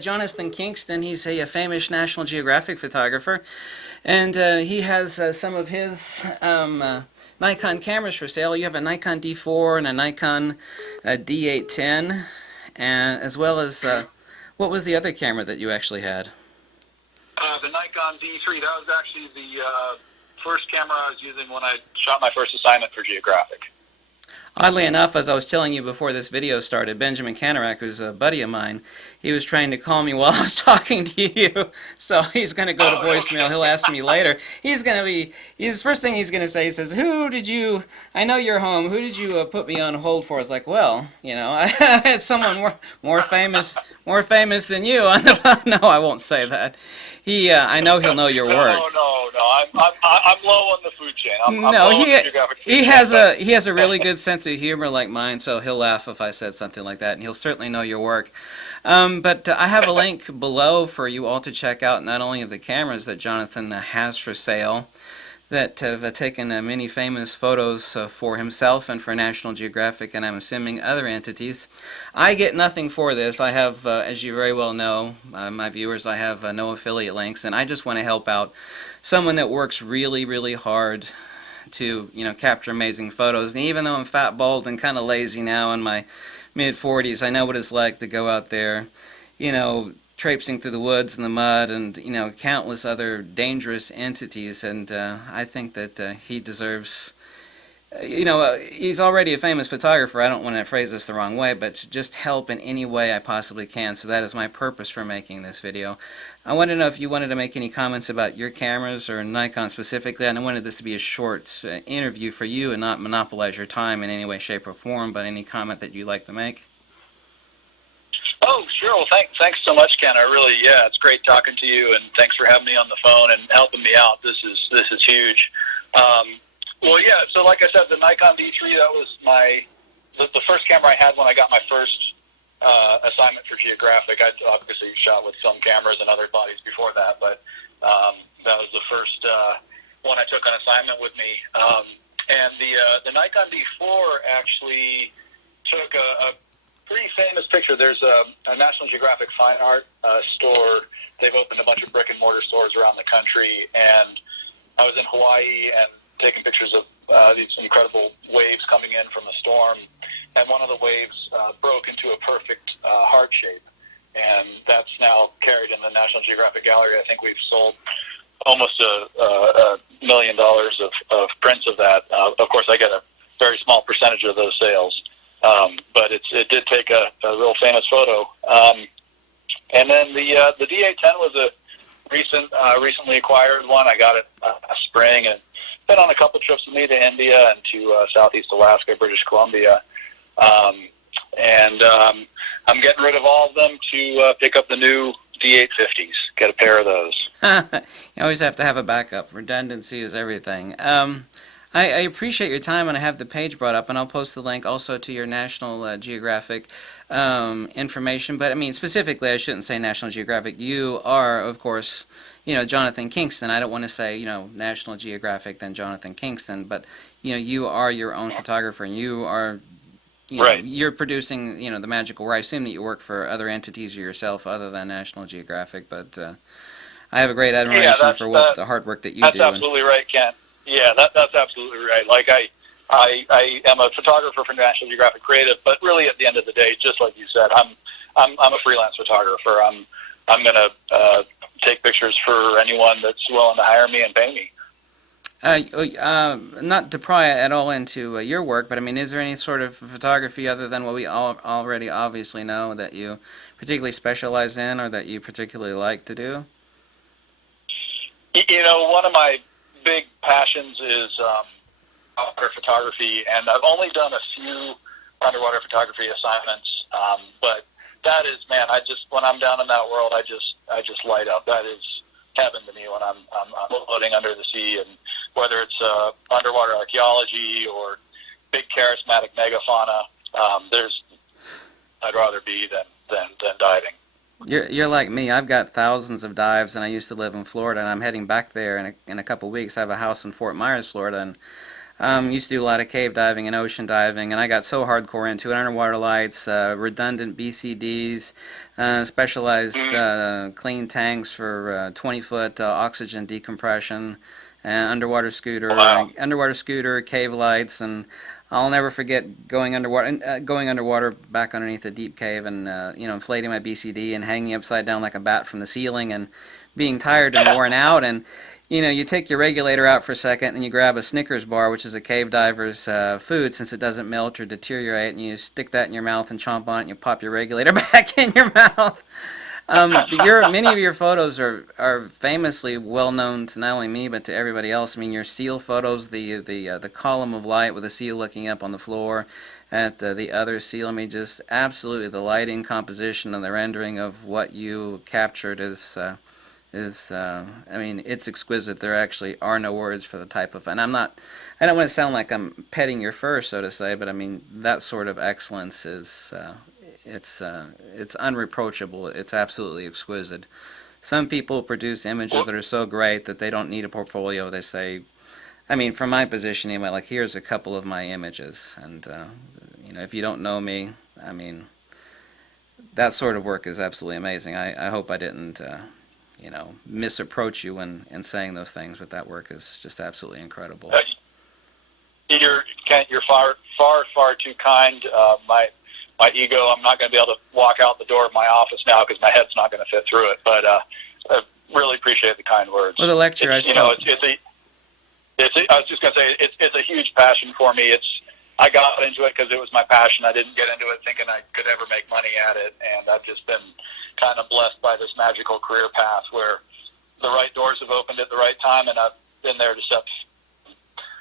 Jonathan Kingston. He's a famous National Geographic photographer, and he has some of his Nikon cameras for sale. You have a Nikon D4 and a Nikon D810, and as well as what was the other camera that you actually had? The Nikon D3. That was actually the first camera I was using when I shot my first assignment for Geographic. Oddly enough, as I was telling you before this video started, Benjamin Canarak, who's a buddy of mine, he was trying to call me while I was talking to you, so he's going to go to voicemail. He'll ask me later. His first thing he's going to say, he says, I know you're home, who did you put me on hold for? I was like, well, I had someone more famous than you on the phone. No, I won't say that. I know he'll know your work. I'm low on the food chain. I'm low on the geographic food he chain, has a really good sense of humor like mine, so he'll laugh if I said something like that, and he'll certainly know your work. But I have a link below for you all to check out not only of the cameras that Jonathan has for sale, that have taken many famous photos for himself and for National Geographic, and I'm assuming other entities. I get nothing for this. I have, as you very well know, my viewers, I have no affiliate links, and I just want to help out someone that works really, really hard to, capture amazing photos. And even though I'm fat, bald, and kind of lazy now in my mid-40s, I know what it's like to go out there, traipsing through the woods and the mud and, countless other dangerous entities. And I think that he deserves, he's already a famous photographer. I don't want to phrase this the wrong way, but just help in any way I possibly can. So that is my purpose for making this video. I wanted to know if you wanted to make any comments about your cameras or Nikon specifically. And I wanted this to be a short interview for you and not monopolize your time in any way, shape, or form, but any comment that you'd like to make. Oh, sure. Well, thanks so much, Ken. It's great talking to you, and thanks for having me on the phone and helping me out. This is huge. So like I said, the Nikon D3, that was the first camera I had when I got my first assignment for Geographic. I obviously shot with some cameras and other bodies before that, but that was the first one I took on assignment with me. And the Nikon D4 actually took a pretty famous picture. There's a National Geographic Fine Art store. They've opened a bunch of brick and mortar stores around the country, and I was in Hawaii and taking pictures of these incredible waves coming in from a storm, and one of the waves broke into a perfect heart shape, and that's now carried in the National Geographic Gallery. I think we've sold almost $1 million of prints of that. Of course, I get a very small percentage of those sales, but it did take a real famous photo. And then the D810 was a recently acquired one. I got it last spring, and been on a couple trips with me to India and to Southeast Alaska, British Columbia. I'm getting rid of all of them to pick up the new D850s, get a pair of those. You always have to have a backup. Redundancy is everything. I appreciate your time, and I have the page brought up, and I'll post the link also to your National Geographic information. But, I mean, specifically, I shouldn't say National Geographic. You are, of course, Jonathan Kingston. I don't want to say, National Geographic, then Jonathan Kingston, but, you are your own photographer, and you are, Right. You're producing, the magical work. I assume that you work for other entities or yourself other than National Geographic, but I have a great admiration for the hard work that you do. That's absolutely right, Ken. Yeah, that's absolutely right. Like I am a photographer for National Geographic Creative, but really at the end of the day, just like you said, I'm a freelance photographer. I'm going to take pictures for anyone that's willing to hire me and pay me. Not to pry at all into your work, but I mean, is there any sort of photography other than what we already obviously know that you particularly specialize in or that you particularly like to do? One of my big passions is underwater photography, and I've only done a few underwater photography assignments, but that is, man, when I'm down in that world, I just light up. That is heaven to me when I'm floating under the sea, and whether it's underwater archaeology or big charismatic megafauna, I'd rather be than diving. You're like me. I've got thousands of dives, and I used to live in Florida, and I'm heading back there in a couple weeks. I have a house in Fort Myers, Florida, and Used to do a lot of cave diving and ocean diving, and I got so hardcore into it. Underwater lights, redundant BCDs, specialized clean tanks for 20-foot oxygen decompression, Wow. underwater scooter, cave lights, and I'll never forget going underwater back underneath a deep cave, and inflating my BCD and hanging upside down like a bat from the ceiling, and being tired and worn out, and you take your regulator out for a second and you grab a Snickers bar, which is a cave diver's food since it doesn't melt or deteriorate, and you stick that in your mouth and chomp on it and you pop your regulator back in your mouth. Many of your photos are famously well known to not only me but to everybody else. I mean, your seal photos, the column of light with the seal looking up on the floor at the other seal. I mean, just absolutely the lighting composition and the rendering of what you captured I mean, it's exquisite. There actually are no words for the type of, and I don't want to sound like I'm petting your fur, so to say, but I mean, that sort of excellence it's unreproachable. It's absolutely exquisite. Some people produce images that are so great that they don't need a portfolio. They say, I mean, from my position anyway, like, here's a couple of my images, and if you don't know me, I mean, that sort of work is absolutely amazing. I hope I didn't misapproach you in saying those things, but that work is just absolutely incredible. You're Kent, you're far too kind. My ego, I'm not going to be able to walk out the door of my office now because my head's not going to fit through it. But I really appreciate the kind words. Well, the lecture, I was just going to say it's a huge passion for me. I got into it because it was my passion. I didn't get into it thinking I could ever make money at it, and I've just been kind of blessed by this magical career path where the right doors have opened at the right time, and I've been there to step.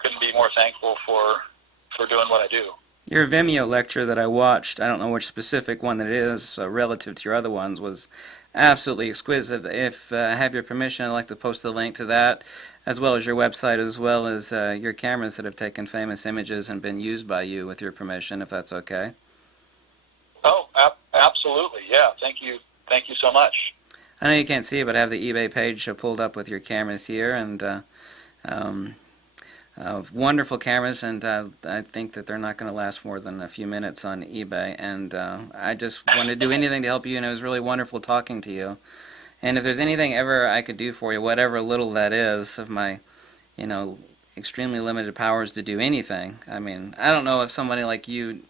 Couldn't be more thankful for doing what I do. Your Vimeo lecture that I watched, I don't know which specific one that it is, relative to your other ones, was absolutely exquisite. If I have your permission, I'd like to post the link to that, as well as your website, as well as your cameras that have taken famous images and been used by you with your permission, if that's okay. Oh, absolutely. Yeah, thank you. Thank you so much. I know you can't see it, but I have the eBay page pulled up with your cameras here, and wonderful cameras, and I think that they're not going to last more than a few minutes on eBay, and I just wanted to do anything to help you, and it was really wonderful talking to you. And if there's anything ever I could do for you, whatever little that is of my, extremely limited powers to do anything, I mean, I don't know if somebody like you,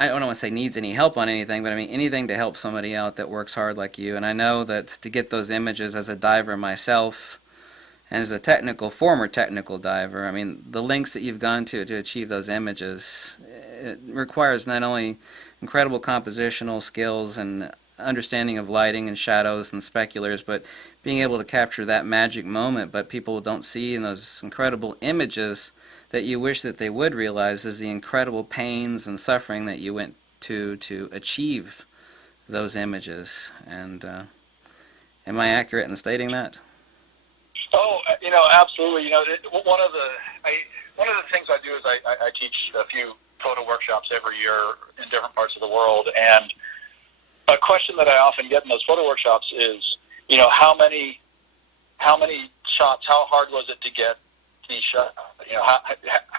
I don't want to say needs any help on anything, but I mean anything to help somebody out that works hard like you. And I know that to get those images as a diver myself, and as a former technical diver, I mean, the lengths that you've gone to achieve those images, it requires not only incredible compositional skills and understanding of lighting and shadows and speculars, but being able to capture that magic moment. But people don't see in those incredible images that you wish that they would realize is the incredible pains and suffering that you went to achieve those images. And am I accurate in stating that? Oh, absolutely. One of the things I do is I teach a few photo workshops every year in different parts of the world, and a question that I often get in those photo workshops is, how many shots, how hard was it to get the shot?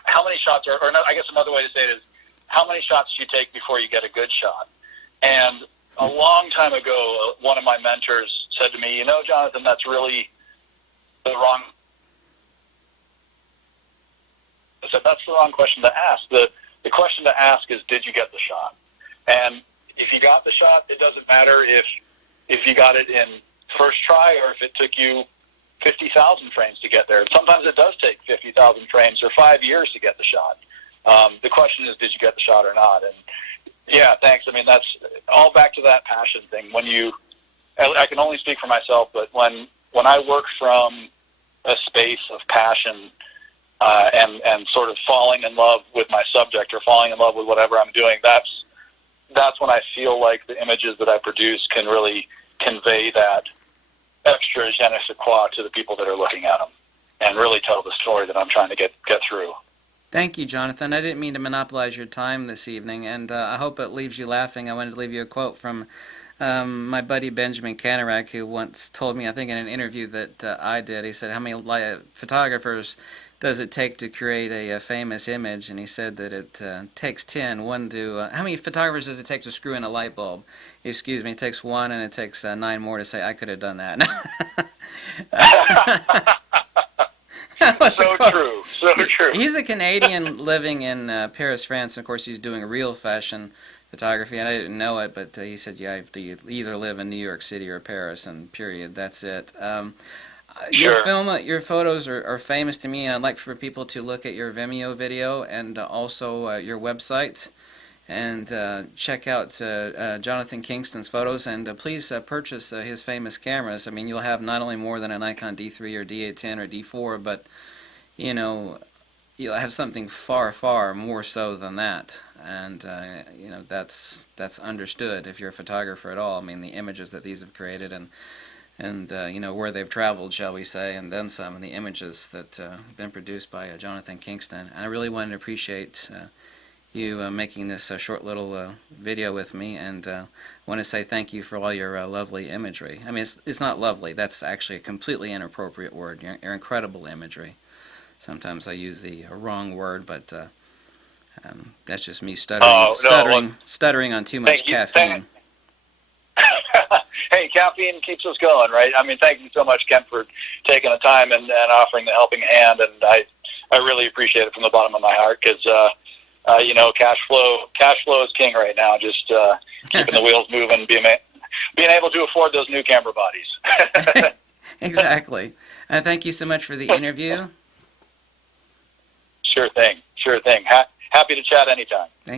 How many shots, or I guess another way to say it is, how many shots do you take before you get a good shot? And a long time ago, one of my mentors said to me, Jonathan, that's really the wrong. I said, that's the wrong question to ask. The question to ask is, did you get the shot? And if you got the shot, it doesn't matter if you got it in first try or if it took you 50,000 frames to get there. Sometimes it does take 50,000 frames or 5 years to get the shot. The question is, did you get the shot or not? And yeah, thanks. I mean, that's all back to that passion thing. I can only speak for myself, but when I work from a space of passion and sort of falling in love with my subject or falling in love with whatever I'm doing, that's when I feel like the images that I produce can really convey that extra je ne sais quoi to the people that are looking at them and really tell the story that I'm trying to get through. Thank you, Jonathan. I didn't mean to monopolize your time this evening, and I hope it leaves you laughing. I wanted to leave you a quote from my buddy Benjamin Canarak, who once told me, I think in an interview that I did, he said, how many photographers does it take to create a famous image? And he said that it takes 10. One to how many photographers does it take to screw in a light bulb? Excuse me, it takes one, and it takes 9 more to say I could have done that. So true, so true. He's a Canadian living in Paris, France. And of course, he's doing real fashion photography, and I didn't know it, but he said, "Yeah, you either live in New York City or Paris, and period. That's it." Sure. Your photos are famous to me, and I'd like for people to look at your Vimeo video and also your website and check out Jonathan Kingston's photos, and please purchase his famous cameras. I mean, you'll have not only more than a Nikon D3 or D810 or D4, but you know, you'll have something far, far more so than that. And you know, that's understood if you're a photographer at all. I mean, the images that these have created, and you know, where they've traveled, shall we say, and then some, and the images that have been produced by Jonathan Kingston. And I really wanted to appreciate you making this short little video with me, and I want to say thank you for all your lovely imagery. I mean, it's not lovely. That's actually a completely inappropriate word. Your incredible imagery. Sometimes I use the wrong word, but that's just me stuttering on too much caffeine. Hey, caffeine keeps us going, right? I mean, thank you so much, Ken, for taking the time and offering the helping hand, and I really appreciate it from the bottom of my heart, because you know, cash flow is king right now. Just keeping the wheels moving, being able to afford those new camera bodies. Exactly. Thank you so much for the interview. Sure thing. Happy to chat anytime.